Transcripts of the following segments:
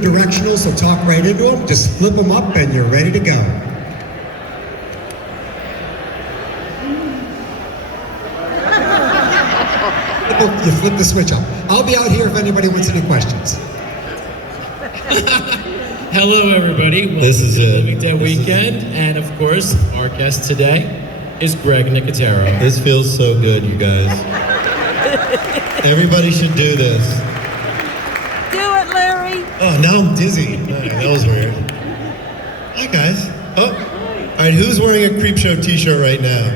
Directional, so talk right into them. Just flip them up and you're ready to go. You flip the switch up. I'll be out here if anybody wants any questions. Hello, everybody. Welcome This is to it. Living Dead Weekend, and of course, our guest today is Greg Nicotero. This feels so good, you guys. Everybody should do this. Do it, Larry. Oh, now I'm dizzy. That was weird. Hi, guys. Oh, all right. Who's wearing a Creepshow T-shirt right now?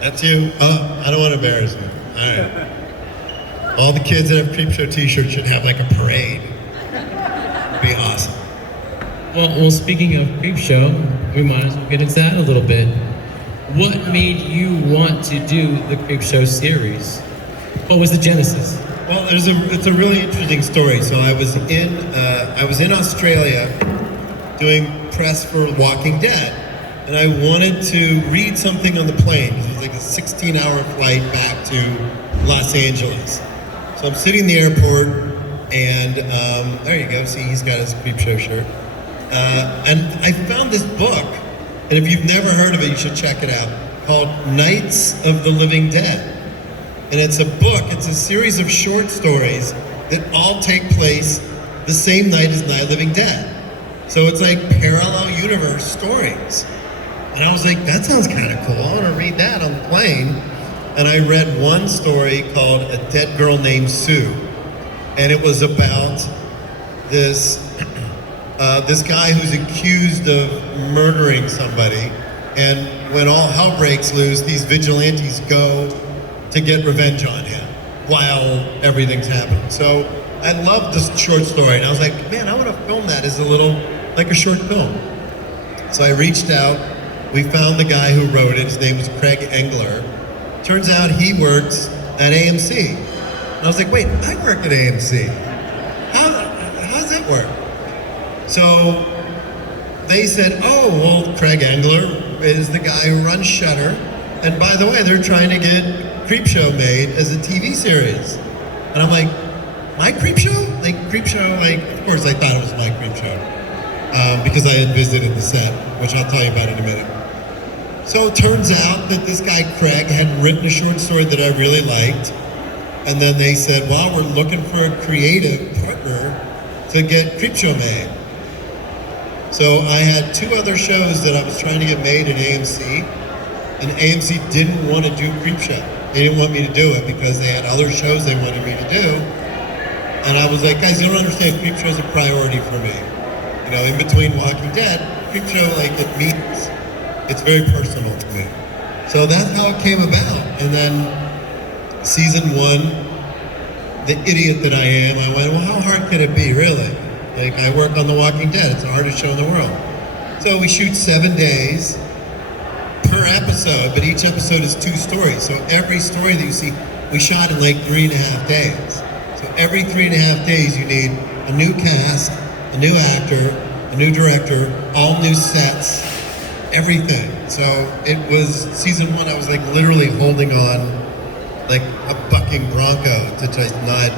That's you. Oh, I don't want to embarrass you. All right. All the kids that have Creepshow T-shirts should have like a parade. It'd be awesome. Well, speaking of Creepshow, we might as well get into that a little bit. What made you want to do the Creepshow series? What was the genesis? Well, it's a really interesting story. So I was in Australia doing press for Walking Dead, and I wanted to read something on the plane. It was like a 16-hour flight back to Los Angeles. So I'm sitting in the airport, and there you go. See, he's got his Creepshow shirt. And I found this book, and if you've never heard of it, you should check it out, called Nights of the Living Dead. And it's a book, it's a series of short stories that all take place the same night as Night of the Living Dead. So it's like parallel universe stories. And I was like, that sounds kind of cool. I want to read that on the plane. And I read one story called A Dead Girl Named Sue. And it was about this guy who's accused of murdering somebody. And when all hell breaks loose, these vigilantes go to get revenge on him while everything's happening. So I loved this short story, and I was like, man, I want to film that as like a short film. So I reached out, we found the guy who wrote it, his name was Craig Engler. Turns out he works at AMC. And I was like, wait, I work at AMC. How does that work? So they said, oh, well, Craig Engler is the guy who runs Shudder, and by the way, they're trying to get Creepshow made as a TV series. And I'm like, my Creepshow? Like Creepshow, like, of course I thought it was my Creepshow. Because I had visited the set, which I'll tell you about in a minute. So it turns out that this guy Craig had written a short story that I really liked. And then they said, well, we're looking for a creative partner to get Creepshow made. So I had two other shows that I was trying to get made at AMC. And AMC didn't want to do Creepshow. They didn't want me to do it because they had other shows they wanted me to do. And I was like, guys, you don't understand, Creepshow is a priority for me. You know, in between Walking Dead, Creepshow, like, it's very personal to me. So that's how it came about. And then season one, the idiot that I am, I went, well, how hard could it be, really? Like, I work on The Walking Dead. It's the hardest show in the world. So we shoot 7 days per episode, but each episode is 2 stories. So every story that you see, we shot in like 3.5 days. So every 3.5 days you need a new cast, a new actor, a new director, all new sets, everything. So it was season 1, I was like literally holding on like a bucking bronco to just not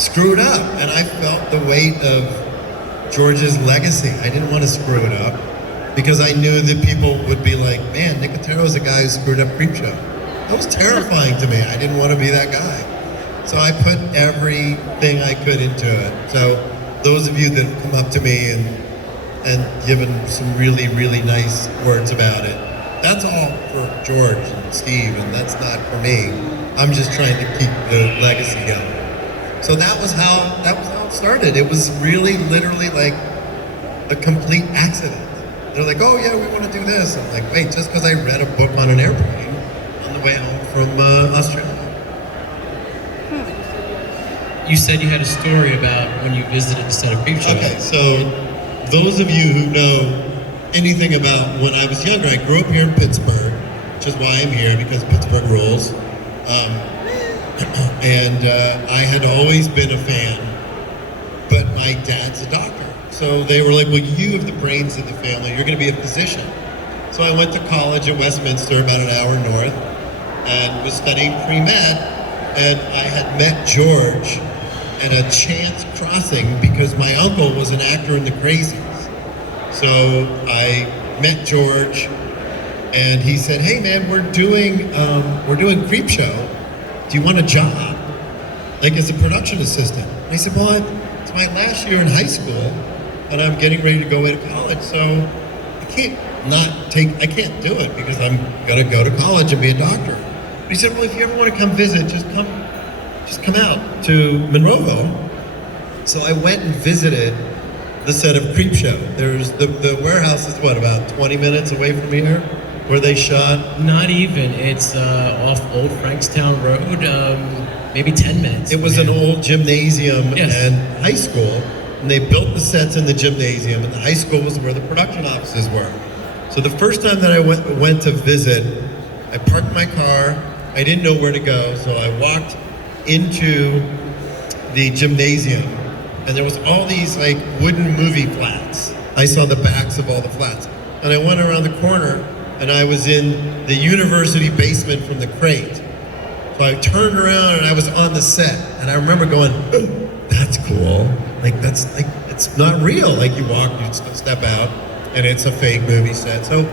screw it up. And I felt the weight of George's legacy. I didn't want to screw it up, because I knew that people would be like, man, Nicotero is the guy who screwed up Creepshow. That was terrifying to me. I didn't want to be that guy. So I put everything I could into it. So those of you that have come up to me and given some really, really nice words about it, that's all for George and Steve, and that's not for me. I'm just trying to keep the legacy going. So that was how it started. It was really, literally like a complete accident. They're like, oh yeah, we want to do this. I'm like, wait, just because I read a book on an airplane on the way home from Australia. You said you had a story about when you visited the set of Creepshow. Okay, so those of you who know anything about when I was younger, I grew up here in Pittsburgh, which is why I'm here, because Pittsburgh rules. And I had always been a fan, but my dad's a doctor. So they were like, well, you have the brains of the family, you're going to be a physician. So I went to college at Westminster, about an hour north, and was studying pre-med. And I had met George at a chance crossing because my uncle was an actor in The Crazies. So I met George, and he said, "Hey man, we're doing Creepshow. Do you want a job, like as a production assistant?" And I said, "Well, it's my last year in high school, and I'm getting ready to go away to college, so I can't do it because I'm gonna go to college and be a doctor." But he said, "Well, if you ever want to come visit, just come out to Monroeville." So I went and visited the set of Creepshow. There's the warehouse is about 20 minutes away from here, where they shot. Not even. It's off Old Frankstown Road, maybe 10 minutes. It was an old gymnasium Yes. and high school, and they built the sets in the gymnasium, and the high school was where the production offices were. So the first time that I went to visit, I parked my car. I didn't know where to go, so I walked into the gymnasium, and there was all these like wooden movie flats. I saw the backs of all the flats, and I went around the corner, and I was in the university basement from the crate. So I turned around and I was on the set, and I remember going, "Oh, that's cool. Like that's like it's not real. Like you step out, and it's a fake movie set." So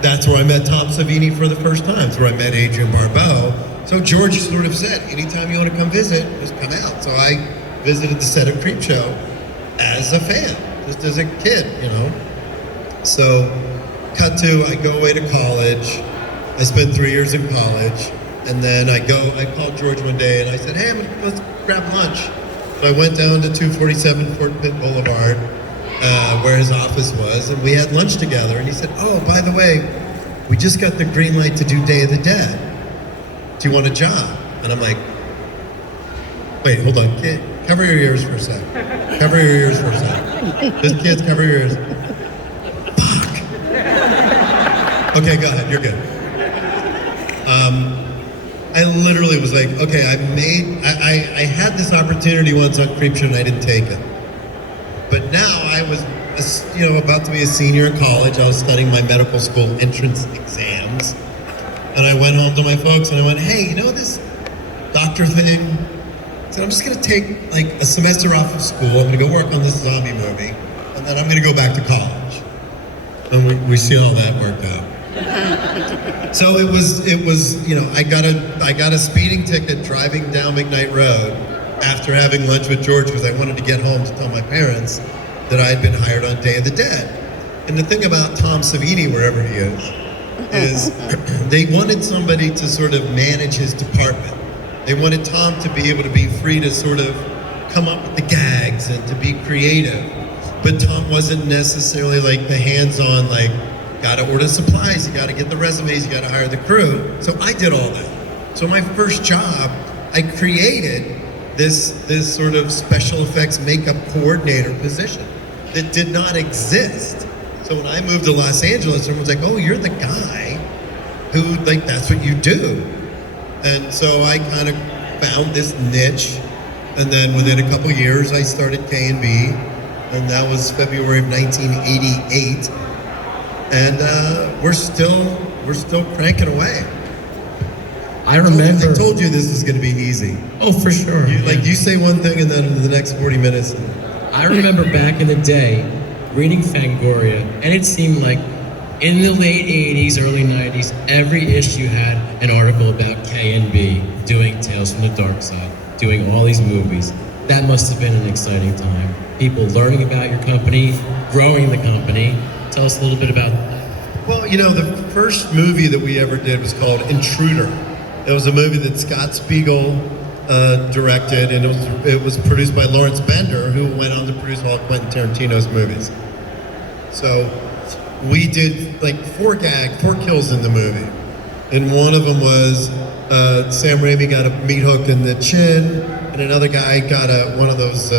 that's where I met Tom Savini for the first time. It's where I met Adrienne Barbeau. So George sort of said, "Anytime you want to come visit, just come out." So I visited the set of Creepshow as a fan, just as a kid, you know. So cut to, I go away to college. I spent 3 years in college. And then I called George one day and I said, "Hey, let's grab lunch." So I went down to 247 Fort Pitt Boulevard, where his office was, and we had lunch together. And he said, "Oh, by the way, we just got the green light to do Day of the Dead. Do you want a job?" And I'm like, "Wait, hold on, kid, cover your ears for a sec. Cover your ears for a sec. Just kids, cover your ears." Fuck. Okay, go ahead, you're good. I literally was like, okay, I had this opportunity once on Creepshow and I didn't take it. But now I was, about to be a senior in college. I was studying my medical school entrance exams. And I went home to my folks and I went, "Hey, this doctor thing?" I said, "I'm just gonna take like a semester off of school. I'm gonna go work on this zombie movie, and then I'm gonna go back to college." And we see how that worked out. So it was, I got a speeding ticket driving down McKnight Road after having lunch with George because I wanted to get home to tell my parents that I had been hired on Day of the Dead. And the thing about Tom Savini, wherever he is they wanted somebody to sort of manage his department. They wanted Tom to be able to be free to sort of come up with the gags and to be creative. But Tom wasn't necessarily like the hands-on, like, gotta order supplies, you gotta get the resumes, you gotta hire the crew. So I did all that. So my first job, I created this sort of special effects makeup coordinator position that did not exist. So when I moved to Los Angeles, everyone's like, "Oh, you're the guy who, like, that's what you do." And so I kind of found this niche. And then within a couple years, I started K&B. And that was February of 1988. And we're still cranking away. I remember. I told you this was going to be easy. Oh, for sure. You say one thing and then in the next 40 minutes. I remember back in the day reading Fangoria, and it seemed like in the late 80s, early 90s, every issue had an article about K&B doing Tales from the Dark Side, doing all these movies. That must have been an exciting time. People learning about your company, growing the company. Tell us a little bit about that. Well, the first movie that we ever did was called Intruder. It was a movie that Scott Spiegel directed, and it was produced by Lawrence Bender, who went on to produce all Quentin Tarantino's movies. So we did like 4 kills in the movie. And one of them was Sam Raimi got a meat hook in the chin, and another guy got one of those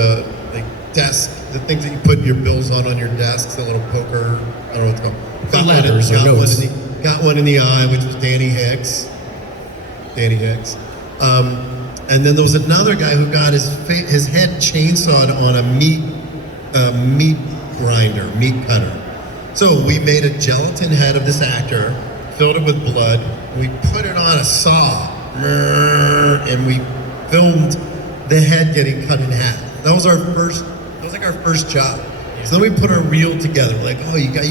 like desk, the things that you put your bills on your desks, the little poker, I don't know what it's called. Got one in the eye, which was Danny Hicks. And then there was another guy who got his head chainsawed on a meat grinder, meat cutter. So we made a gelatin head of this actor, filled it with blood, and we put it on a saw, and we filmed the head getting cut in half. That was like our first job. So then we put our reel together. Like, oh, you got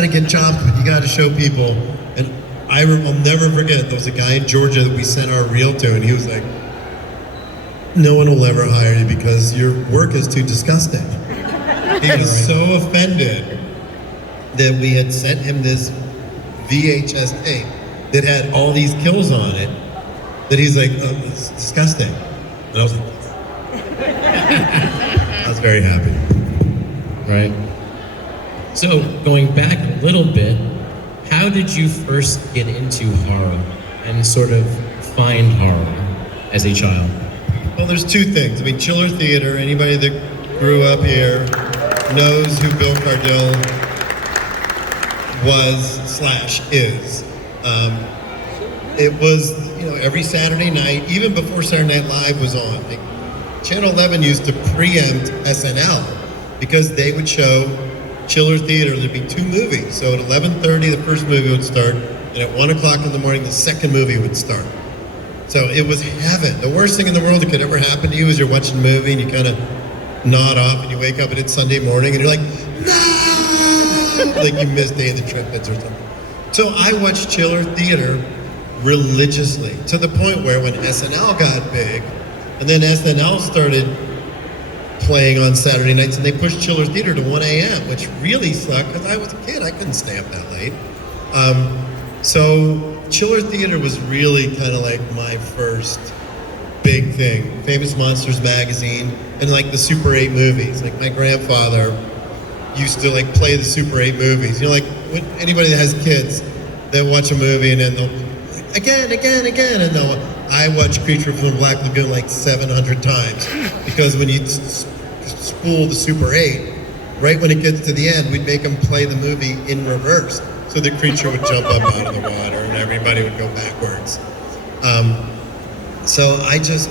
to get jobs, but you got to show people. And I'll never forget. There was a guy in Georgia that we sent our reel to, and he was like, "No one will ever hire you because your work is too disgusting." He was so offended that we had sent him this VHS tape that had all these kills on it, that he's like, "Oh, it's disgusting." And I was like, I was very happy. Right. So going back a little bit, how did you first get into horror and sort of find horror as a child? Well, there's two things. I mean, Chiller Theater, anybody that grew up here knows who Bill Cardell was/is. It was, every Saturday night, even before Saturday Night Live was on. Like, Channel 11 used to preempt SNL because they would show Chiller Theater. There'd be two movies. So at 11:30, the first movie would start, and at 1 o'clock in the morning, the second movie would start. So it was heaven. The worst thing in the world that could ever happen to you is you're watching a movie and you kind of nod off and you wake up and it's Sunday morning and you're like, no! Like you missed Day of the Trumpets or something. So I watched Chiller Theater religiously to the point where when SNL got big, and then SNL started playing on Saturday nights, and they pushed Chiller Theater to 1 a.m., which really sucked because I was a kid. I couldn't stay up that late. So Chiller Theater was really kind of like my first big thing. Famous Monsters magazine and like the Super 8 movies. Like my grandfather used to like play the Super 8 movies. Like anybody that has kids, they'll watch a movie and then they'll again, and I watched Creature from the Black Lagoon like 700 times because when you spool the Super 8, right when it gets to the end, we'd make them play the movie in reverse. So the creature would jump up out of the water and everybody would go backwards. So I just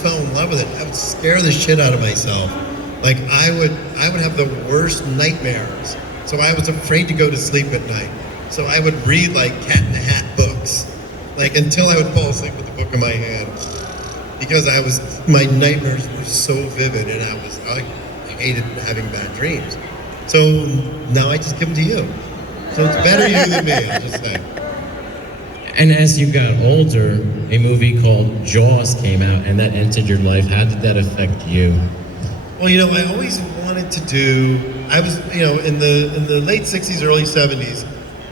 fell in love with it. I would scare the shit out of myself. Like I would have the worst nightmares. So I was afraid to go to sleep at night. So I would read like Cat in the Hat books, like until I would fall asleep with the book in my hand, because my nightmares were so vivid, and I hated having bad dreams. So now I just give them to you. So it's better you than me, I'll just say. And as you got older, a movie called Jaws came out, and that entered your life. How did that affect you? Well, I always wanted to do. I was, in the late '60s, early '70s.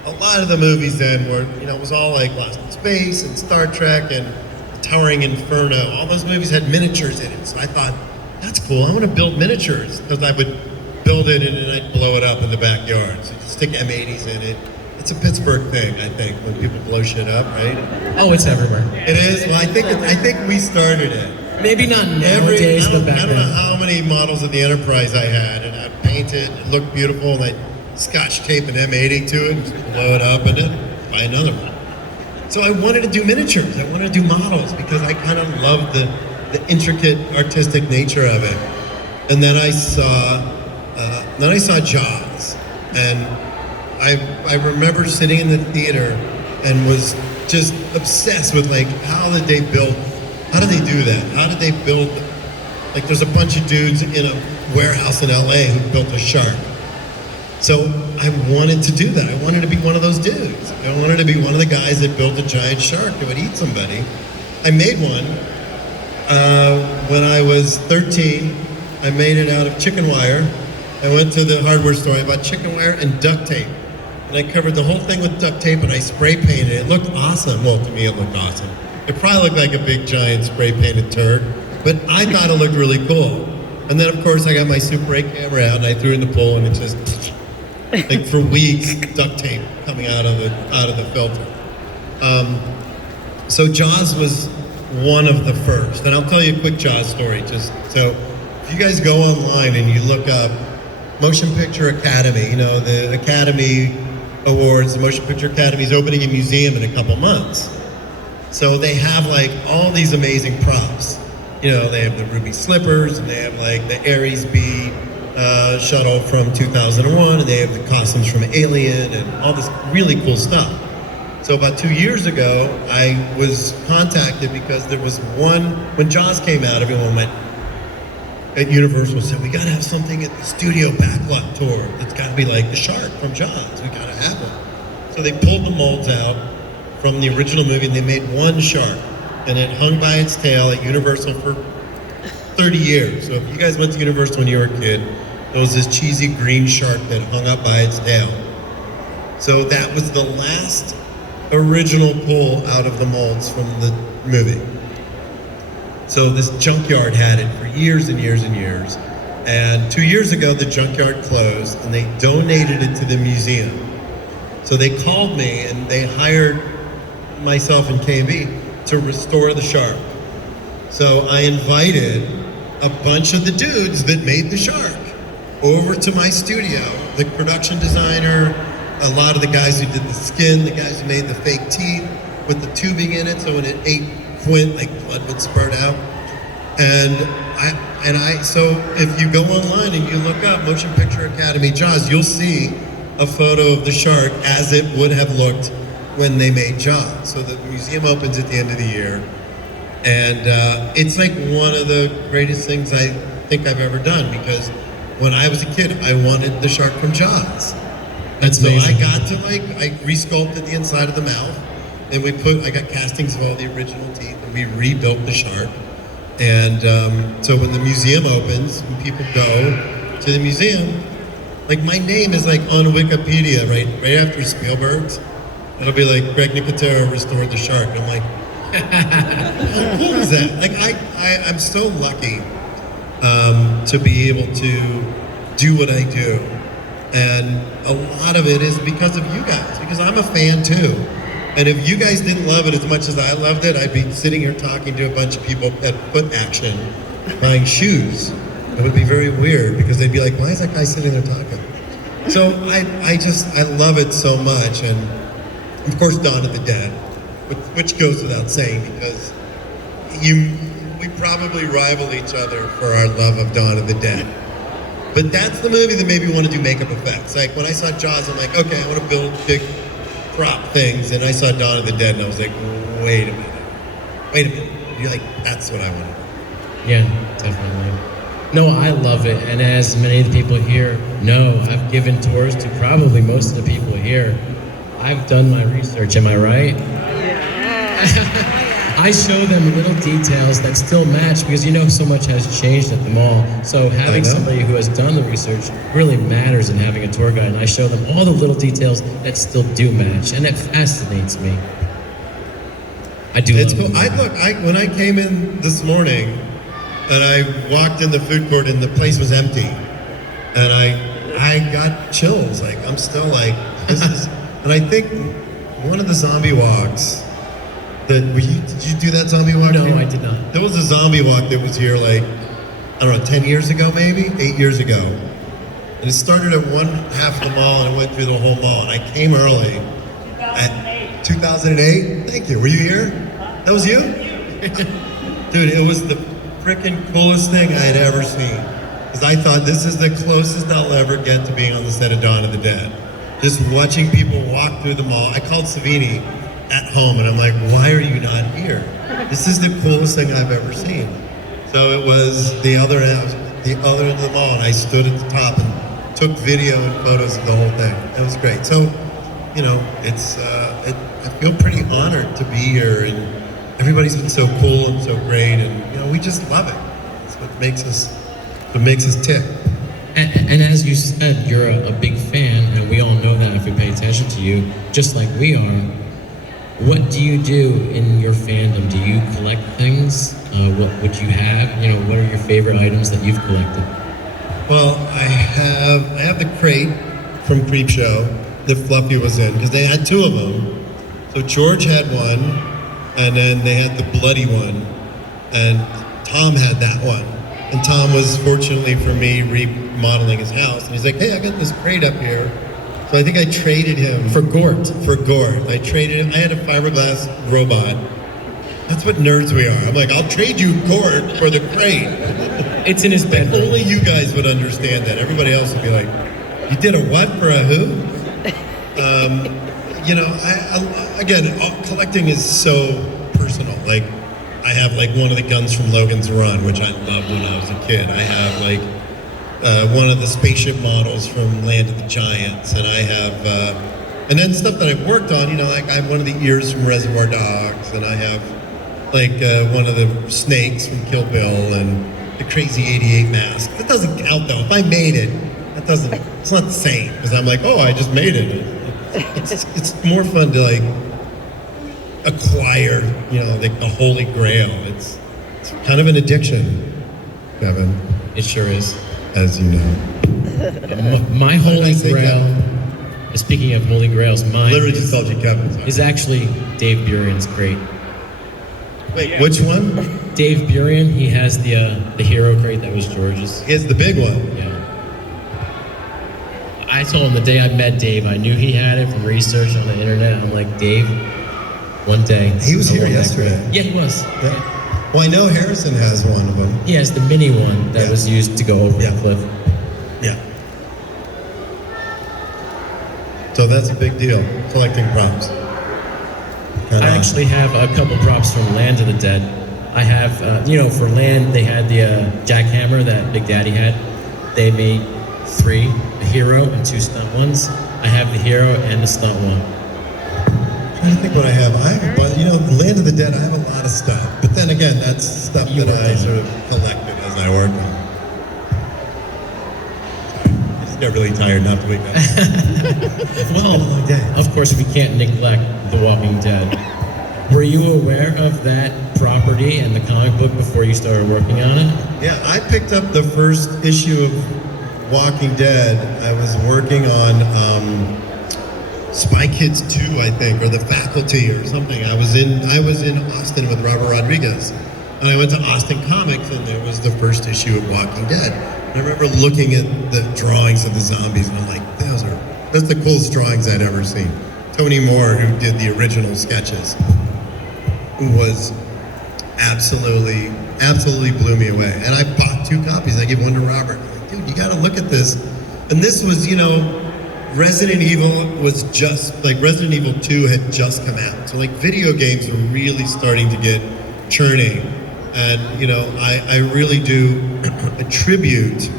A lot of the movies then were, it was all like Lost in Space and Star Trek and Towering Inferno. All those movies had miniatures in it. So I thought, that's cool. I want to build miniatures, because I would build it and then I'd blow it up in the backyard. So you stick M80s in it. It's a Pittsburgh thing, I think, when people blow shit up, right? Oh, it's everywhere. It is? Well, I think we started it. Maybe not nowadays, but back then. I don't know how many models of the Enterprise I had, and I'd paint it, it looked beautiful, and I'd Scotch tape an M80 to it, and just blow it up, and then buy another one. So I wanted to do miniatures. I wanted to do models because I kind of loved the intricate artistic nature of it. And then I saw Jaws, and I remember sitting in the theater and was just obsessed with like how did they do that? How did they build? Like there's a bunch of dudes in a warehouse in LA who built a shark. So I wanted to do that. I wanted to be one of those dudes. I wanted to be one of the guys that built a giant shark that would eat somebody. I made one when I was 13. I made it out of chicken wire. I went to the hardware store. I bought chicken wire and duct tape. And I covered the whole thing with duct tape and I spray painted it. It looked awesome. Well, to me it looked awesome. It probably looked like a big giant spray painted turd, but I thought it looked really cool. And then of course I got my Super 8 camera out and I threw it in the pool and it just, like for weeks, duct tape coming out of the filter. So Jaws was one of the first, and I'll tell you a quick Jaws story. Just so, if you guys go online and you look up Motion Picture Academy, the Academy Awards, the Motion Picture Academy is opening a museum in a couple months. So they have like all these amazing props. They have the ruby slippers, and they have like the Ares B shuttle from 2001, and they have the costumes from Alien and all this really cool stuff. So about 2 years ago, I was contacted because there was one, when Jaws came out, everyone went, at Universal said, we gotta have something at the studio backlot tour. It's gotta be like the shark from Jaws, we gotta have one. So they pulled the molds out from the original movie and they made one shark. And it hung by its tail at Universal for 30 years. So if you guys went to Universal when you were a kid, there was this cheesy green shark that hung up by its tail. So that was the last original pull out of the molds from the movie. So this junkyard had it for years and years and years. And 2 years ago, the junkyard closed and they donated it to the museum. So they called me and they hired myself and KB to restore the shark. So I invited a bunch of the dudes that made the shark over to my studio, the production designer, a lot of the guys who did the skin, the guys who made the fake teeth with the tubing in it, so when it ate Quint, like blood would spurt out. So if you go online and you look up Motion Picture Academy Jaws, you'll see a photo of the shark as it would have looked when they made Jaws. So the museum opens at the end of the year, and it's like one of the greatest things I think I've ever done, because when I was a kid, I wanted the shark from Jaws. That's so amazing. I got to I resculpted the inside of the mouth, and I got castings of all the original teeth, and we rebuilt the shark. And so when the museum opens, when people go to the museum, like my name is like on Wikipedia, right after Spielberg's. It'll be like Greg Nicotero restored the shark. And I'm like, how cool is that? Like I'm so lucky to be able to do what I do. And a lot of it is because of you guys, because I'm a fan too. And if you guys didn't love it as much as I loved it, I'd be sitting here talking to a bunch of people at Foot Action buying shoes. It would be very weird because they'd be like, why is that guy sitting there talking? So I love it so much. And of course, Dawn of the Dead, which goes without saying, because we probably rival each other for our love of Dawn of the Dead. But that's the movie that made me want to do makeup effects. Like when I saw Jaws, I'm like, okay, I want to build big prop things. And I saw Dawn of the Dead and I was like, wait a minute. You're like, that's what I want to do. Yeah, definitely. No, I love it. And as many of the people here know, I've given tours to probably most of the people here. I've done my research, am I right? I show them little details that still match, because so much has changed at the mall. So having somebody who has done the research really matters in having a tour guide, and I show them all the little details that still do match, and it fascinates me. I do. It's cool. When I came in this morning and I walked in the food court and the place was empty, and I got chills. Like I'm still like, this is. And I think one of the zombie walks did you do that zombie walk? No, here? I did not. There was a zombie walk that was here like, I don't know, 10 years ago maybe? 8 years ago. And it started at one half of the mall and it went through the whole mall. And I came early. 2008. 2008? Thank you. Were you here? That was you? Dude, it was the freaking coolest thing I had ever seen. Because I thought this is the closest I'll ever get to being on the set of Dawn of the Dead. Just watching people walk through the mall. I called Savini at home and I'm like, why are you not here? This is the coolest thing I've ever seen. So it was the other end of the mall, and I stood at the top and took video and photos of the whole thing. It was great. So, it's I feel pretty honored to be here, and everybody's been so cool and so great, and we just love it. It's what makes us tick. And as you said, you're a big fan, and we all know that if we pay attention to you, just like we are. What do you do in your fandom? Do you collect things? What would you have? What are your favorite items that you've collected? Well, I have the crate from Creepshow that Fluffy was in, because they had two of them. So George had one, and then they had the bloody one, and Tom had that one. And Tom was, fortunately for me, remodeling his house, and he's like, hey, I got this crate up here. So I think I traded him For Gort. I traded him. I had a fiberglass robot. That's what nerds we are. I'm like, I'll trade you Gort for the crate. It's in his bedroom. Only you guys would understand that. Everybody else would be like, you did a what for a who? collecting is so personal. Like, I have like one of the guns from Logan's Run, which I loved when I was a kid. I have like one of the spaceship models from Land of the Giants, and I have, and then stuff that I've worked on. Like I have one of the ears from Reservoir Dogs, and I have like one of the snakes from Kill Bill, and the Crazy '88 mask. That doesn't count though. If I made it, that doesn't. It's not the same because I'm like, oh, I just made it. It's more fun to like acquire, like the Holy Grail. It's kind of an addiction, Kevin, It sure is. as you know. My Holy say Grail, speaking of Holy Grails, mine Literally just called you Kevin. Sorry. is actually Dave Buren's crate. Wait, which one? Dave Buren, he has the hero crate that was George's. Is the big one. Yeah. I told him the day I met Dave, I knew he had it from research on the internet. I'm like, Dave, one day. He was I here want that yesterday. crate. Yeah, he was. Yeah. Well, I know Harrison has one of them. He has the mini one that Yeah. was used to go over Yeah. the cliff. Yeah. So that's a big deal, collecting props. I actually have a couple props from Land of the Dead. I have, for Land, they had the jackhammer that Big Daddy had. They made 3, a hero and 2 stunt ones. I have the hero and the stunt one. I'm trying to think what I have. Land of the Dead, I have a lot of stuff. But then again, that's stuff that I sort of collected as I worked on. I just got really tired not to wake up. Well, of course, we can't neglect The Walking Dead. Were you aware of that property and the comic book before you started working on it? Yeah, I picked up the first issue of Walking Dead. I was working on Spy Kids 2, I think, or The Faculty or something. I was in Austin with Robert Rodriguez, and I went to Austin Comics, and there was the first issue of Walking Dead. And I remember looking at the drawings of the zombies, and I'm like, that's the coolest drawings I'd ever seen. Tony Moore, who did the original sketches, was absolutely blew me away. And I bought 2 copies. I gave one to Robert. I'm like, dude, you got to look at this. And this was, Resident Evil was just like Resident Evil 2 had just come out. So like video games were really starting to get churning. And, I really do attribute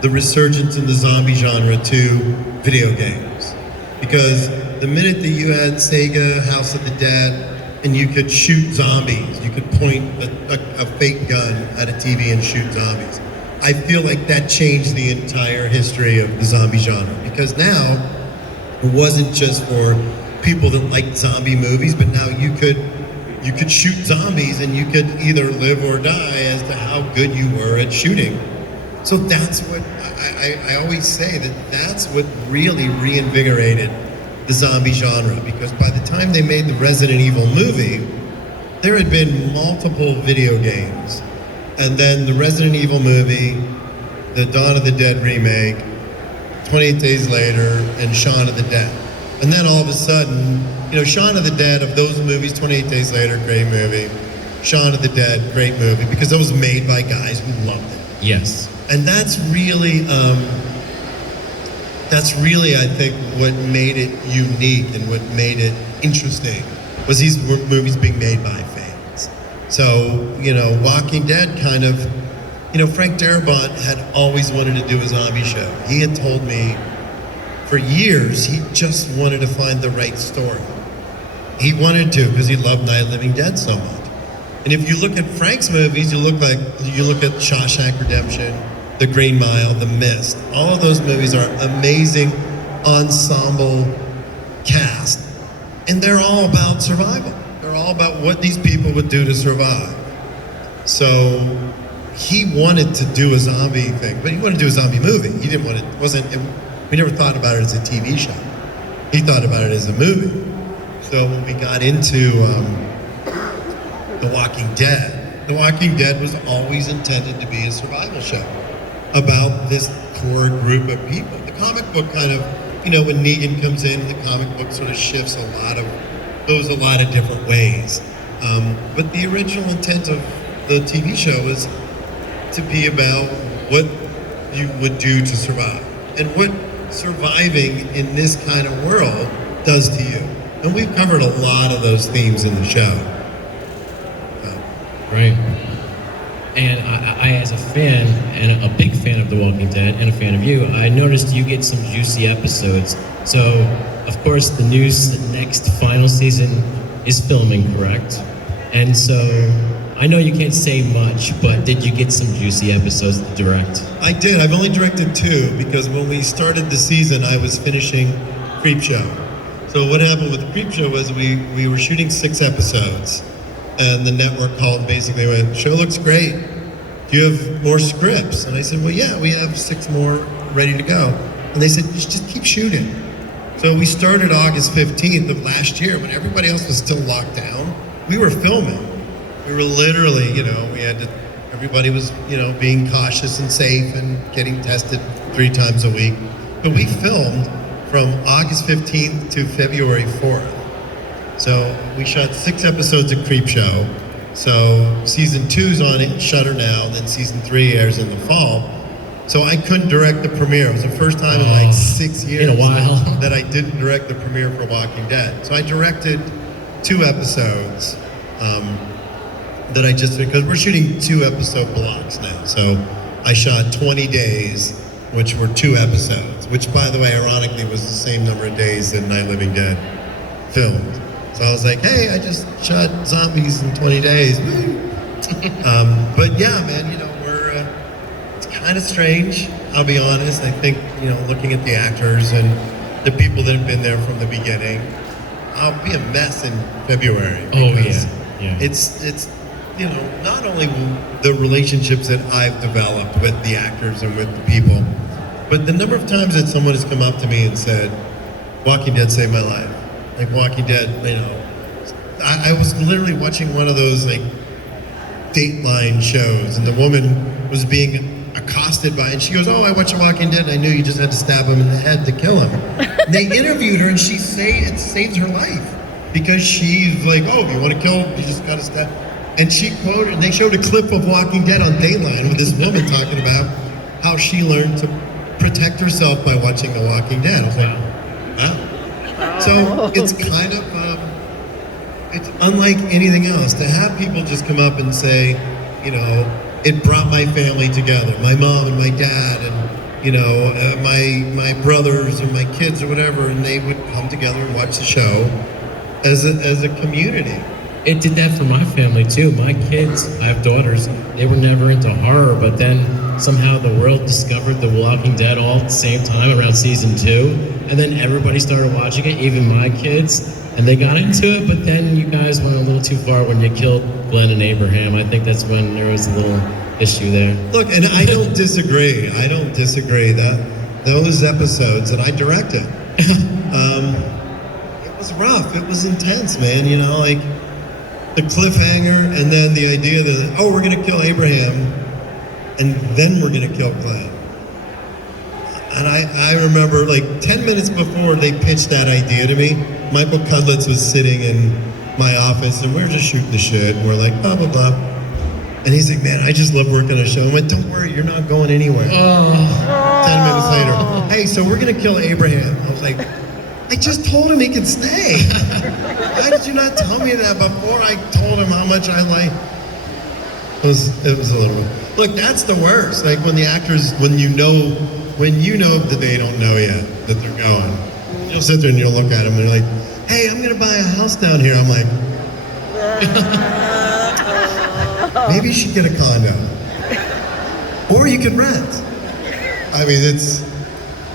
the resurgence in the zombie genre to video games. Because the minute that you had Sega, House of the Dead, and you could shoot zombies, you could point a fake gun at a TV and shoot zombies. I feel like that changed the entire history of the zombie genre, because now it wasn't just for people that liked zombie movies, but now you could shoot zombies and you could either live or die as to how good you were at shooting. So that's what I always say, that's what really reinvigorated the zombie genre, because by the time they made the Resident Evil movie, there had been multiple video games. And then the Resident Evil movie, the Dawn of the Dead remake, 28 Days Later, and Shaun of the Dead. And then all of a sudden, Shaun of the Dead, of those movies, 28 Days Later, great movie. Shaun of the Dead, great movie, because it was made by guys who loved it. Yes. And that's really, I think, what made it unique and what made it interesting, was these were movies being made by fans. So, Walking Dead kind of, Frank Darabont had always wanted to do a zombie show. He had told me for years he just wanted to find the right story. He wanted to, because he loved Night of the Living Dead so much. And if you look at Frank's movies, you look at Shawshank Redemption, The Green Mile, The Mist. All of those movies are amazing ensemble cast. And they're all about survival. They're all about what these people would do to survive. So he wanted to do a zombie thing, but he wanted to do a zombie movie. He didn't want it, we never thought about it as a TV show. He thought about it as a movie. So when we got into The Walking Dead was always intended to be a survival show about this core group of people. The comic book kind of, when Negan comes in, the comic book sort of shifts goes a lot of different ways. But the original intent of the TV show was to be about what you would do to survive and what surviving in this kind of world does to you. And we've covered a lot of those themes in the show. Right. And I, as a fan, and a big fan of The Walking Dead, and a fan of you, I noticed you get some juicy episodes. So, of course, the next final season is filming, correct? And so, I know you can't say much, but did you get some juicy episodes to direct? I did. I've only directed 2 because when we started the season, I was finishing Creepshow. So what happened with Creepshow was we were shooting 6 episodes, and the network called and basically went, "Show looks great. Do you have more scripts?" And I said, "Well, yeah, we have 6 more ready to go." And they said, "Just keep shooting." So we started August 15th of last year when everybody else was still locked down. We were filming. We were literally, everybody was, being cautious and safe and getting tested 3 times a week. But we filmed from August 15th to February 4th. So we shot 6 episodes of Creepshow. So season 2's on it, Shudder now, then season 3 airs in the fall. So I couldn't direct the premiere. It was the first time in like 6 years in a while that I didn't direct the premiere for Walking Dead. So I directed 2 episodes that I just, because we're shooting 2 episode blocks now. So I shot 20 days, which were 2 episodes, which by the way, ironically was the same number of days that Night Living Dead filmed. So I was like, hey, I just shot zombies in 20 days. But yeah, man, it's kind of strange, I'll be honest. I think, looking at the actors and the people that have been there from the beginning, I'll be a mess in February. Oh, yeah. It's not only the relationships that I've developed with the actors and with the people, but the number of times that someone has come up to me and said, Walking Dead saved my life. Like Walking Dead, I was literally watching one of those like Dateline shows, and the woman was being accosted by, and she goes, "Oh, I watched Walking Dead, and I knew you just had to stab him in the head to kill him." And they interviewed her, and she it saves her life because she's like, "Oh, if you want to kill, you just got to stab." And she quoted, and they showed a clip of Walking Dead on Dateline with this woman talking about how she learned to protect herself by watching The Walking Dead. I was like, wow. So it's kind of, it's unlike anything else to have people just come up and say, it brought my family together, my mom and my dad, and my brothers and my kids or whatever, and they would come together and watch the show as a community. It did that for my family too. My kids, I have daughters, they were never into horror, but then somehow the world discovered The Walking Dead all at the same time around season 2, and then everybody started watching it, even my kids, and they got into it, but then you guys went a little too far when you killed Glenn and Abraham. I think that's when there was a little issue there. Look, and I don't disagree. That those episodes that I directed, it was rough. It was intense, man. Like the cliffhanger, and then the idea that, oh, we're gonna kill Abraham, and then we're gonna kill Glenn. And I remember like 10 minutes before they pitched that idea to me, Michael Cudlitz was sitting in my office, and we were just shooting the shit, and we're like, blah, blah, blah. And he's like, man, I just love working on a show. I went, don't worry, you're not going anywhere. 10 minutes later, hey, so we're gonna kill Abraham. I was like, I just told him he could stay. Why did you not tell me that before I told him how much I like? It was a little, look, that's the worst. Like when the actors, when you know that they don't know yet that they're going, you'll sit there and you'll look at them and they're like, hey, I'm gonna buy a house down here. I'm like, maybe you should get a condo. Or you could rent. I mean,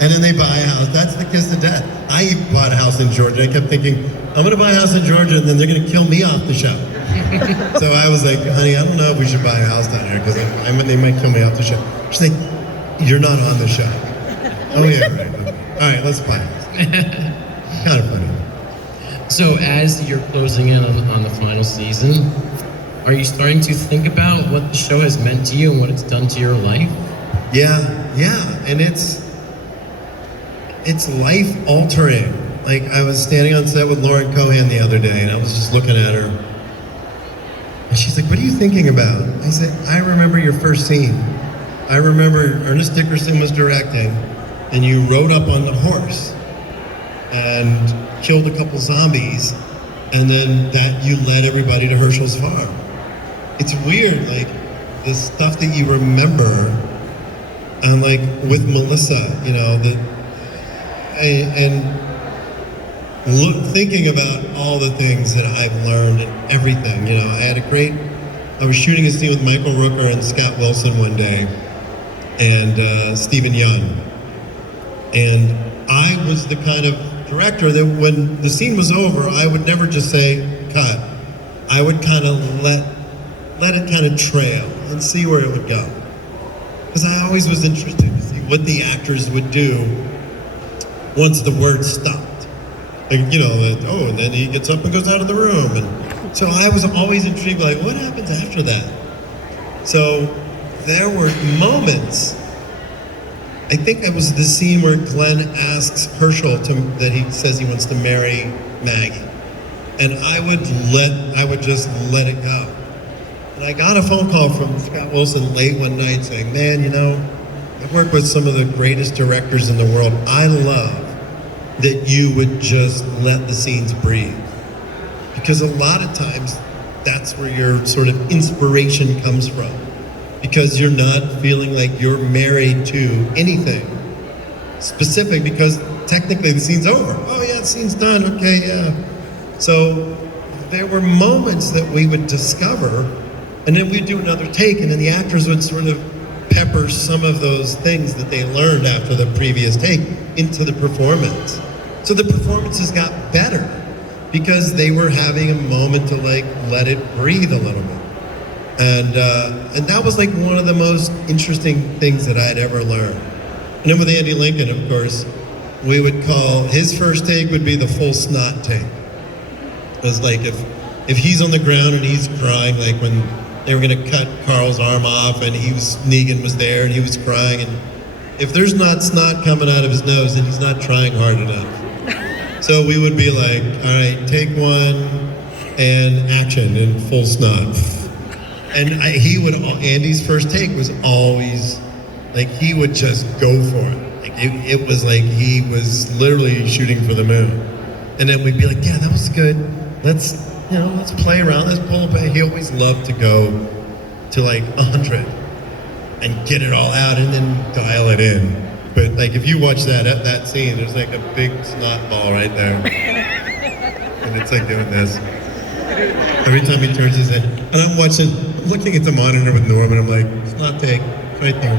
and then they buy a house. That's the kiss of death. I bought a house in Georgia. I kept thinking, I'm gonna buy a house in Georgia and then they're gonna kill me off the show. So I was like, honey, I don't know if we should buy a house down here because they might kill me off the show. She's like, you're not on the show. Oh yeah, right. All right, let's buy it. Kind of funny. So as you're closing in on the final season, are you starting to think about what the show has meant to you and what it's done to your life? Yeah, and it's life altering. Like I was standing on set with Lauren Cohan the other day, and I was just looking at her, and she's like, "What are you thinking about?" I said, "I remember your first scene. I remember Ernest Dickerson was directing, and you rode up on the horse, and killed a couple zombies, and then that you led everybody to Herschel's farm. It's weird, like the stuff that you remember, and like with Melissa, you know, thinking about all the things that I've learned and everything. You know, I was shooting a scene with Michael Rooker and Scott Wilson one day, and Stephen Young, and I was the kind of director that when the scene was over, I would never just say cut. I would kind of let it kind of trail and see where it would go, because I always was interested to see what the actors would do once the word stopped. Like, you know, and then he gets up and goes out of the room, and so I was always intrigued, like, what happens after that? So there were moments. I think it was the scene where Glenn asks Herschel that he says he wants to marry Maggie, and I would just let it go. And I got a phone call from Scott Wilson late one night saying, man, you know, I've worked with some of the greatest directors in the world. I love that you would just let the scenes breathe. Because a lot of times, that's where your sort of inspiration comes from. Because you're not feeling like you're married to anything specific, because technically the scene's over. Oh yeah, the scene's done, okay, yeah. So there were moments that we would discover, and then we'd do another take, and then the actors would sort of pepper some of those things that they learned after the previous take into the performance. So the performances got better because they were having a moment to like let it breathe a little bit. And that was like one of the most interesting things that I'd ever learned. And then with Andy Lincoln, of course, we would call, his first take would be the full snot take. It was like if he's on the ground and he's crying, like when they were gonna cut Carl's arm off and Negan was there and he was crying, and if there's not snot coming out of his nose, then he's not trying hard enough. So we would be like, all right, take one and action and full snot. And Andy's first take was always, like, he would just go for it. Like, it was like he was literally shooting for the moon. And then we'd be like, yeah, that was good. Let's play around, let's pull up. He always loved to go to like 100 and get it all out and then dial it in. But like, if you watch that scene, there's like a big snot ball right there. And it's like doing this. Every time he turns his head. And I'm looking at the monitor with Norm, and I'm like, snot take, right there.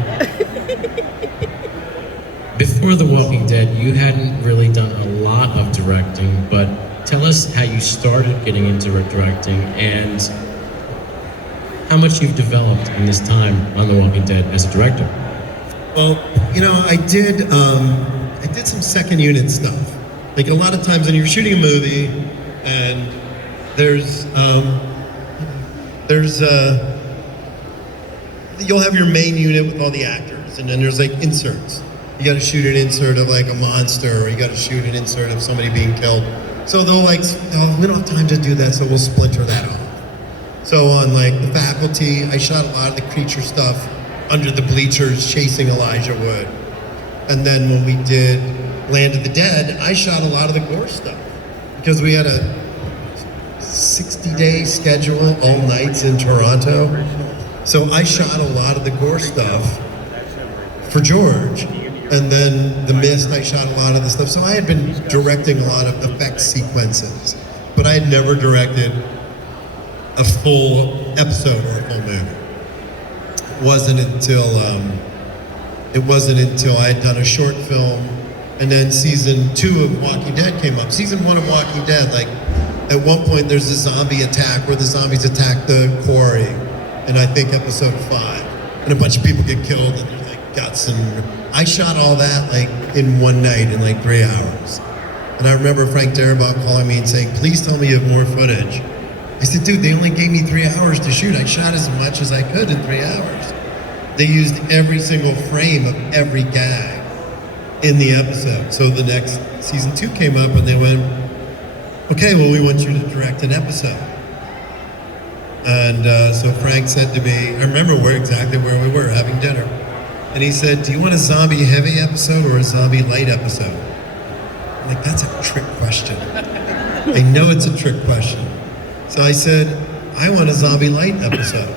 Before The Walking Dead, you hadn't really done a lot of directing, but tell us how you started getting into directing and how much you've developed in this time on The Walking Dead as a director. Well, you know, I did some second unit stuff. Like a lot of times when you're shooting a movie and you'll have your main unit with all the actors, and then there's like inserts. You gotta shoot an insert of like a monster, or you gotta shoot an insert of somebody being killed. So they'll like, oh, we don't have time to do that, so we'll splinter that off. So on like The Faculty, I shot a lot of the creature stuff under the bleachers chasing Elijah Wood. And then when we did Land of the Dead, I shot a lot of the gore stuff because we had a 60-day schedule, all nights in Toronto. So I shot a lot of the gore stuff for George. And then The Mist, I shot a lot of the stuff. So I had been directing a lot of effects sequences, but I had never directed a full episode or a full movie. It wasn't until I had done a short film, and then season 2 of Walking Dead came up. Season 1 of Walking Dead, like at one point there's a zombie attack where the zombies attack the quarry, and I think episode 5, and a bunch of people get killed, and there's like guts, and I shot all that like in one night in like 3 hours. And I remember Frank Darabont calling me and saying, please tell me you have more footage. I said, dude, they only gave me 3 hours to shoot. I shot as much as I could in 3 hours. They used every single frame of every gag in the episode. So the next season 2 came up and they went, okay, well, we want you to direct an episode. And so Frank said to me, I remember exactly where we were having dinner. And he said, do you want a zombie heavy episode or a zombie light episode? I'm like, that's a trick question. I know it's a trick question. So I said, I want a Zombie Light episode.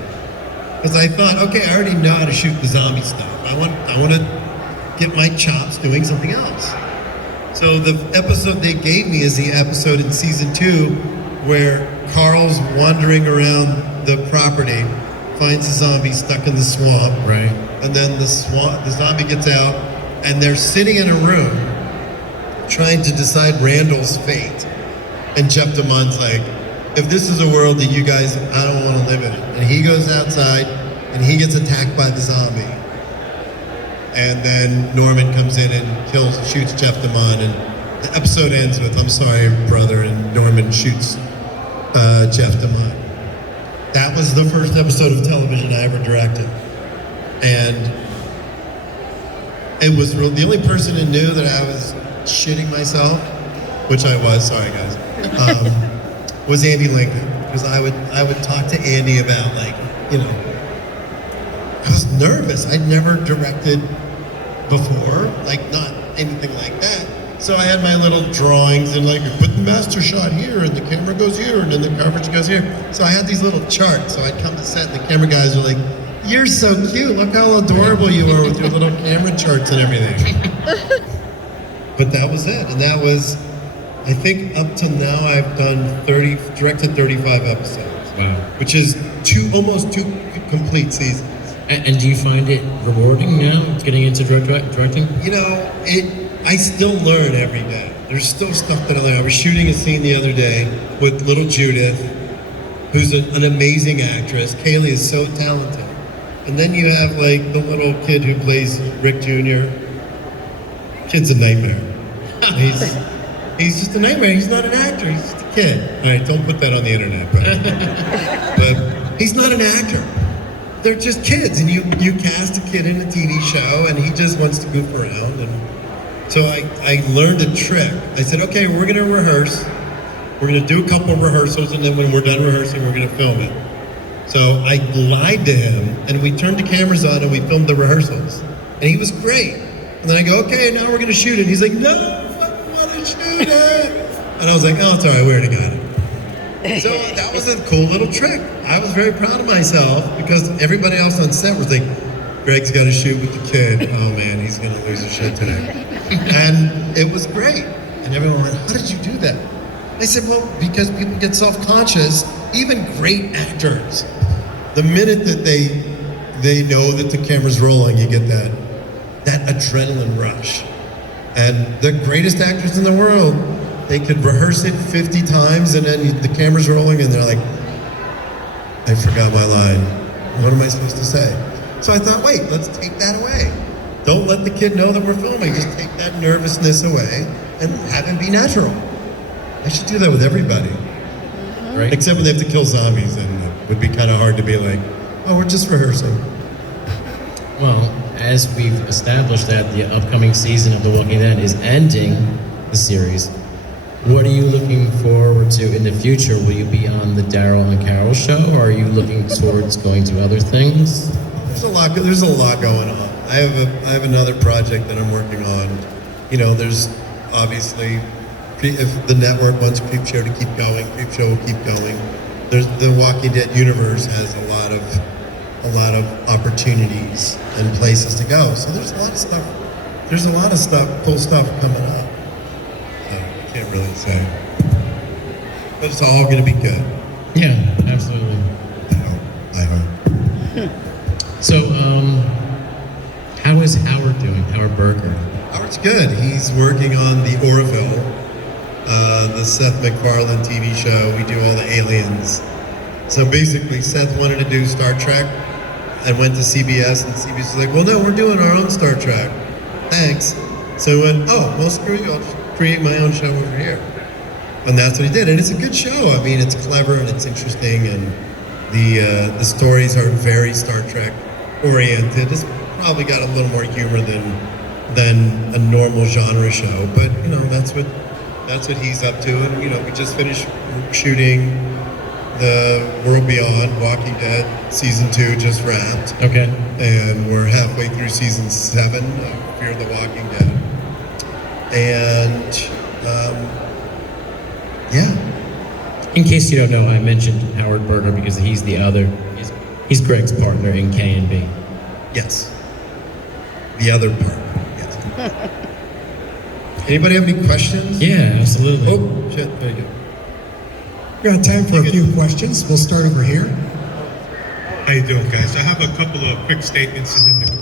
Because I thought, okay, I already know how to shoot the zombie stuff. I want to get my chops doing something else. So the episode they gave me is the episode in season 2 where Carl's wandering around the property, finds a zombie stuck in the swamp. Right. And then the zombie gets out, and they're sitting in a room trying to decide Randall's fate. And Jeff DeMond's like, if this is a world that you guys, I don't want to live in it. And he goes outside, and he gets attacked by the zombie. And then Norman comes in and shoots Jeff DeMond, and the episode ends with, I'm sorry, brother, and Norman shoots Jeff DeMond. That was the first episode of television I ever directed. And it was the only person who knew that I was shitting myself, which I was, sorry guys, was Andy Lincoln. Because I would talk to Andy about, like, you know, I was nervous. I'd never directed before, like not anything like that. So I had my little drawings and like, put the master shot here and the camera goes here and then the coverage goes here. So I had these little charts. So I'd come to set and the camera guys were like, you're so cute. Look how adorable you are with your little camera charts and everything. But that was it. And that was, I think up to now I've directed 35 episodes. Wow. Which is almost two complete seasons. And do you find it rewarding now, getting into directing? You know, I still learn every day. There's still stuff that I learn. I was shooting a scene the other day with little Judith, who's an amazing actress. Kaylee is so talented. And then you have like the little kid who plays Rick Jr. Kid's a nightmare. He's just a nightmare. He's not an actor. He's just a kid. All right, don't put that on the internet, but he's not an actor. They're just kids, and you cast a kid in a TV show, and he just wants to goof around. And so I learned a trick. I said, okay, we're gonna rehearse. We're gonna do a couple of rehearsals, and then when we're done rehearsing, we're gonna film it. So I lied to him, and we turned the cameras on, and we filmed the rehearsals. And he was great. And then I go, okay, now we're gonna shoot it. And he's like, no, I don't wanna shoot it. And I was like, oh, it's all right, we already got it. So that was a cool little trick. I was very proud of myself because everybody else on set was like, Greg's got to shoot with the kid. Oh man, he's going to lose his shit today. And it was great. And everyone went, how did you do that? I said, well, because people get self-conscious, even great actors. The minute that they know that the camera's rolling, you get that adrenaline rush. And the greatest actors in the world, they could rehearse it 50 times and then the camera's rolling and they're like, I forgot my line. What am I supposed to say? So I thought, wait, let's take that away. Don't let the kid know that we're filming. Just take that nervousness away and have him be natural. I should do that with everybody. Right. Except when they have to kill zombies, and it would be kind of hard to be like, oh, we're just rehearsing. Well, as we've established that the upcoming season of The Walking Dead is ending the series, what are you looking forward to in the future? Will you be on the Daryl and Carol show, or are you looking towards going to other things? There's a lot going on. I have another project that I'm working on. You know, there's obviously, if the network wants Creepshow to keep going, Creepshow will keep going. There's the Walking Dead universe has a lot of opportunities and places to go. So there's a lot of stuff. There's a lot of stuff, cool stuff coming up. Can't really say, but it's all going to be good. Yeah, absolutely. I hope. So, how is Howard doing? Howard Berger? Howard's good. He's working on the Orville, the Seth MacFarlane TV show. We do all the aliens. So basically, Seth wanted to do Star Trek and went to CBS, and CBS was like, well, no, we're doing our own Star Trek. Thanks. So he went, oh, well, screw you. I'll create my own show over here. And that's what he did. And it's a good show. I mean, it's clever and it's interesting, and the stories are very Star Trek oriented. It's probably got a little more humor than a normal genre show, but you know, that's what he's up to. And you know, we just finished shooting The World Beyond, Walking Dead season 2 just wrapped. Okay. And we're halfway through season 7 of Fear the Walking Dead. And Yeah. In case you don't know, I mentioned Howard Berger because he's the other. He's Greg's partner in K&B. Yes. The other part. Yes. Anybody have any questions? Yeah, absolutely. Oh, shit. There you go. We got time for a few questions. We'll start over here. How you doing, guys? I have a couple of quick statements and then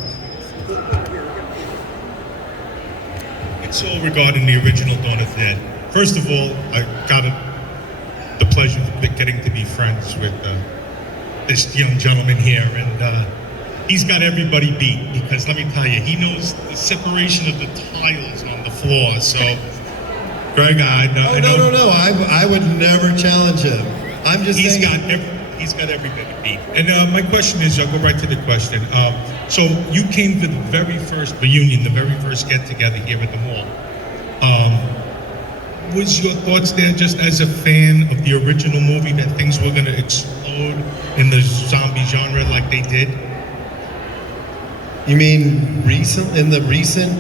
it's all regarding the original Dawn of the Dead. First of all, I got the pleasure of getting to be friends with this young gentleman here, and he's got everybody beat because let me tell you, he knows the separation of the tiles on the floor. So, Greg, I know. No. I would never challenge him. I'm just He's saying. he's got everybody beat. And my question is, I'll go right to the question. So you came to the very first reunion, the very first get-together here at the mall. Was your thoughts there just as a fan of the original movie that things were going to explode in the zombie genre like they did? You mean in the recent?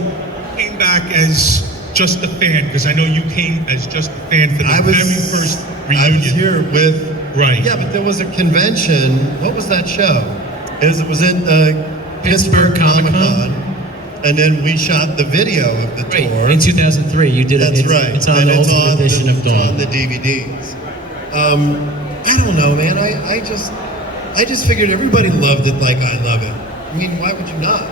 Came back as just a fan, because I know you came as just a fan for the very first reunion. I was here with. Right. Yeah, but there was a convention. What was that show? It was at Pittsburgh Comic-Con, and then we shot the video of the tour. In 2003, you did it. That's right. It's on and the Ultimate Edition of It's Dawn. on the DVDs. I don't know, man. I just figured everybody loved it like I love it. I mean, why would you not?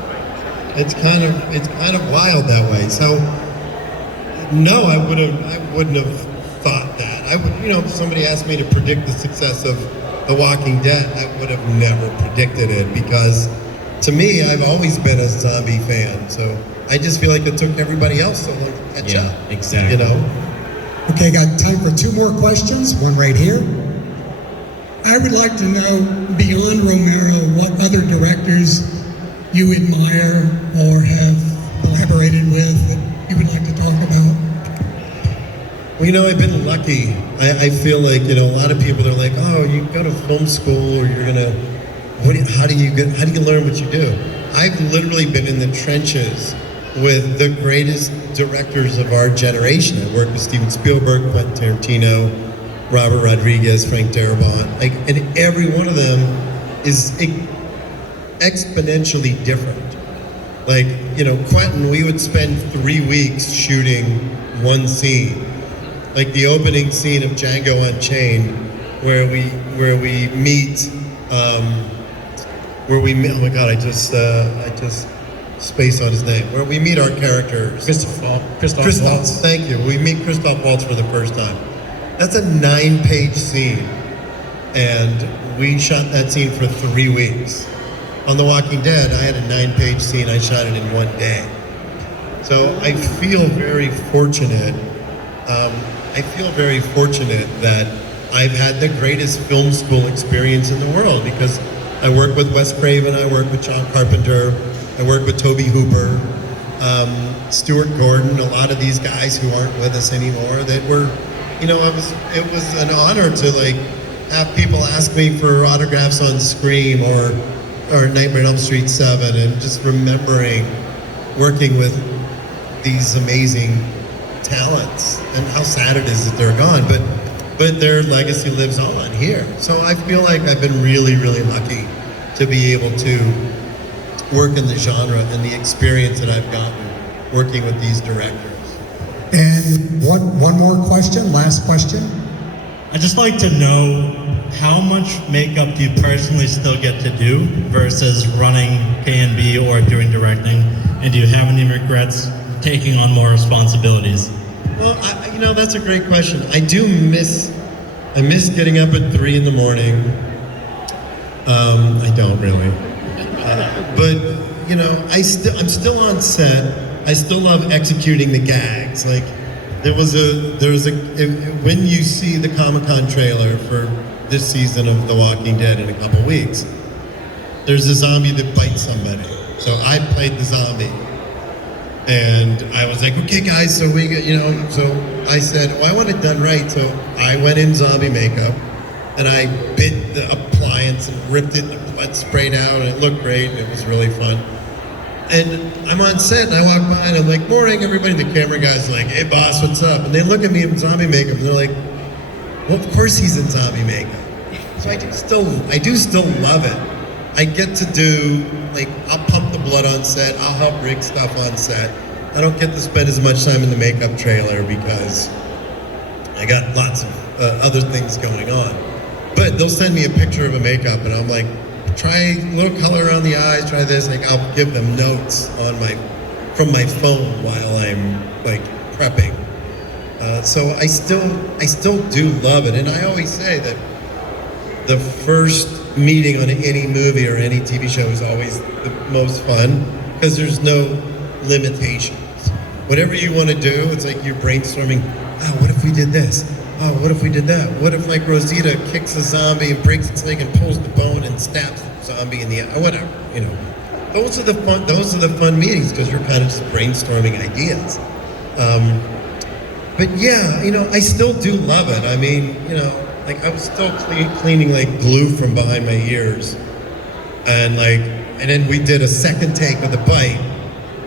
It's kind of wild that way. So, no, I wouldn't have thought that. I would, if somebody asked me to predict the success of The Walking Dead, I would have never predicted it because, to me, I've always been a zombie fan. So I just feel like it took everybody else so long to catch up. Exactly. Okay, got time for two more questions. One right here. I would like to know, beyond Romero, what other directors you admire or have collaborated with that you would like to talk about? Well, I've been lucky. I feel like, a lot of people are like, oh, you go to film school or you're gonna, how do you learn what you do? I've literally been in the trenches with the greatest directors of our generation. I worked with Steven Spielberg, Quentin Tarantino, Robert Rodriguez, Frank Darabont, and every one of them is exponentially different. Quentin, we would spend 3 weeks shooting one scene. Like the opening scene of Django Unchained, where we meet, oh my God, I just spaced on his name. Where we meet our characters. Christoph Waltz. Thank you. We meet Christoph Waltz for the first time. That's a 9-page scene, and we shot that scene for 3 weeks. On The Walking Dead, I had a 9-page scene. I shot it in 1 day. So I feel very fortunate. That I've had the greatest film school experience in the world because I work with Wes Craven, I work with John Carpenter, I work with Toby Hooper, Stuart Gordon, a lot of these guys who aren't with us anymore that were, it was an honor to have people ask me for autographs on Scream or Nightmare on Elm Street 7 and just remembering working with these amazing talents and how sad it is that they're gone, but their legacy lives on here. So I feel like I've been really, really lucky to be able to work in the genre and the experience that I've gotten working with these directors. And one more question, last question. I'd just like to know how much makeup do you personally still get to do versus running K&B or doing directing, and do you have any regrets taking on more responsibilities? Well, that's a great question. I miss getting up at 3 a.m. I don't really. But, I'm still on set. I still love executing the gags. When you see the Comic-Con trailer for this season of The Walking Dead in a couple weeks, there's a zombie that bites somebody. So I played the zombie. And I was like, okay, guys, so so I said, well, I want it done right. So I went in zombie makeup and I bit the appliance and ripped it and the blood sprayed out and it looked great and it was really fun. And I'm on set and I walk by and I'm like, morning everybody. The camera guy's like, hey boss, what's up? And they look at me in zombie makeup and they're like, well, of course he's in zombie makeup. So I do still love it. I get to do, like, I'll pump the blood on set, I'll help rig stuff on set. I don't get to spend as much time in the makeup trailer because I got lots of other things going on. But they'll send me a picture of a makeup and I'm like, try a little color around the eyes, try this. Like, I'll give them notes from my phone while I'm like prepping. So I still do love it. And I always say that the first meeting on any movie or any TV show is always the most fun because there's no limitations. Whatever you want to do, it's like you're brainstorming, oh, what if we did this? Oh, what if we did that? What if, like, Rosita kicks a zombie and breaks its leg and pulls the bone and stabs the zombie in the eye? Whatever, you know. Those are the fun meetings because you're kind of just brainstorming ideas. But yeah, you know, I still do love it. I mean, you know, like, I was still cleaning like glue from behind my ears, and then we did a second take of the bite,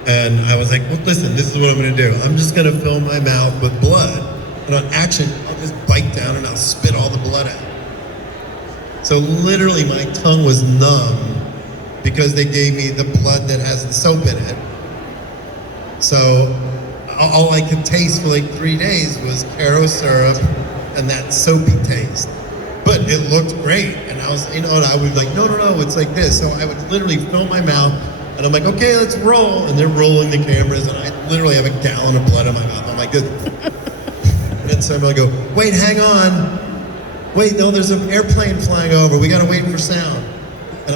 and I was like, well, listen, this is what I'm gonna do. I'm just gonna fill my mouth with blood, and on action, I'll just bite down and I'll spit all the blood out. So literally, my tongue was numb because they gave me the blood that has the soap in it. So all I could taste for like 3 days was Caro syrup and that soapy taste. But it looked great. And I was, you know, and I would like, no, it's like this. So I would literally fill my mouth and I'm like, okay, let's roll. And they're rolling the cameras and I literally have a gallon of blood in my mouth. I'm like, good. And then somebody go, wait, hang on. Wait, no, there's an airplane flying over. We gotta wait for sound. And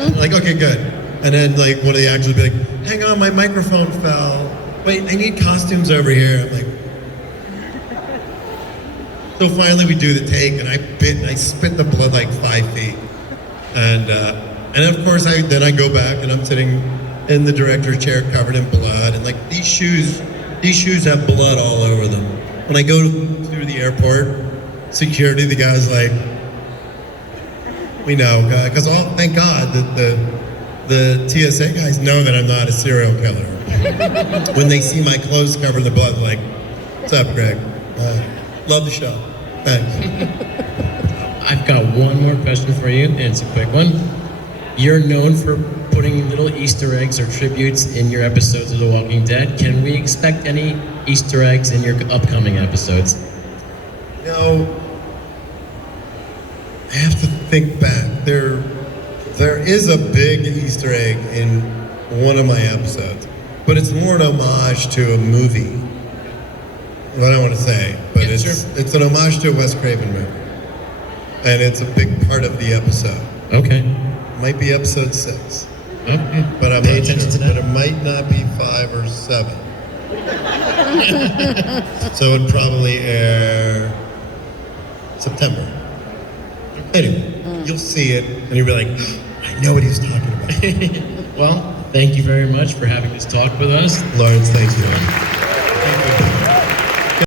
I'm like, okay, good. And then like one of the actors would be like, hang on, my microphone fell. Wait, I need costumes over here. I'm like, so finally we do the take and I bit and I spit the blood like 5 feet. And of course then I go back and I'm sitting in the director's chair covered in blood and like these shoes have blood all over them. When I go through the airport, security, the guy's like, we know, because thank God that the TSA guys know that I'm not a serial killer. When they see my clothes covered in blood, they're like, what's up, Greg? Love the show. Thanks. I've got one more question for you, and it's a quick one. You're known for putting little Easter eggs or tributes in your episodes of The Walking Dead. Can we expect any Easter eggs in your upcoming episodes? You know, I have to think back. There is a big Easter egg in one of my episodes, but it's more an homage to a movie. What I don't want to say, but Yeah, it's an homage to a Wes Craven movie, and it's a big part of the episode. Okay. Might be episode 6, Okay. but I'm Pay not sure. attention to But that. it might not be 5 or 7. So it'd probably air September. Anyway, you'll see it and you'll be like, I know what he was talking about. Well, thank you very much for having this talk with us. Lawrence, thank you.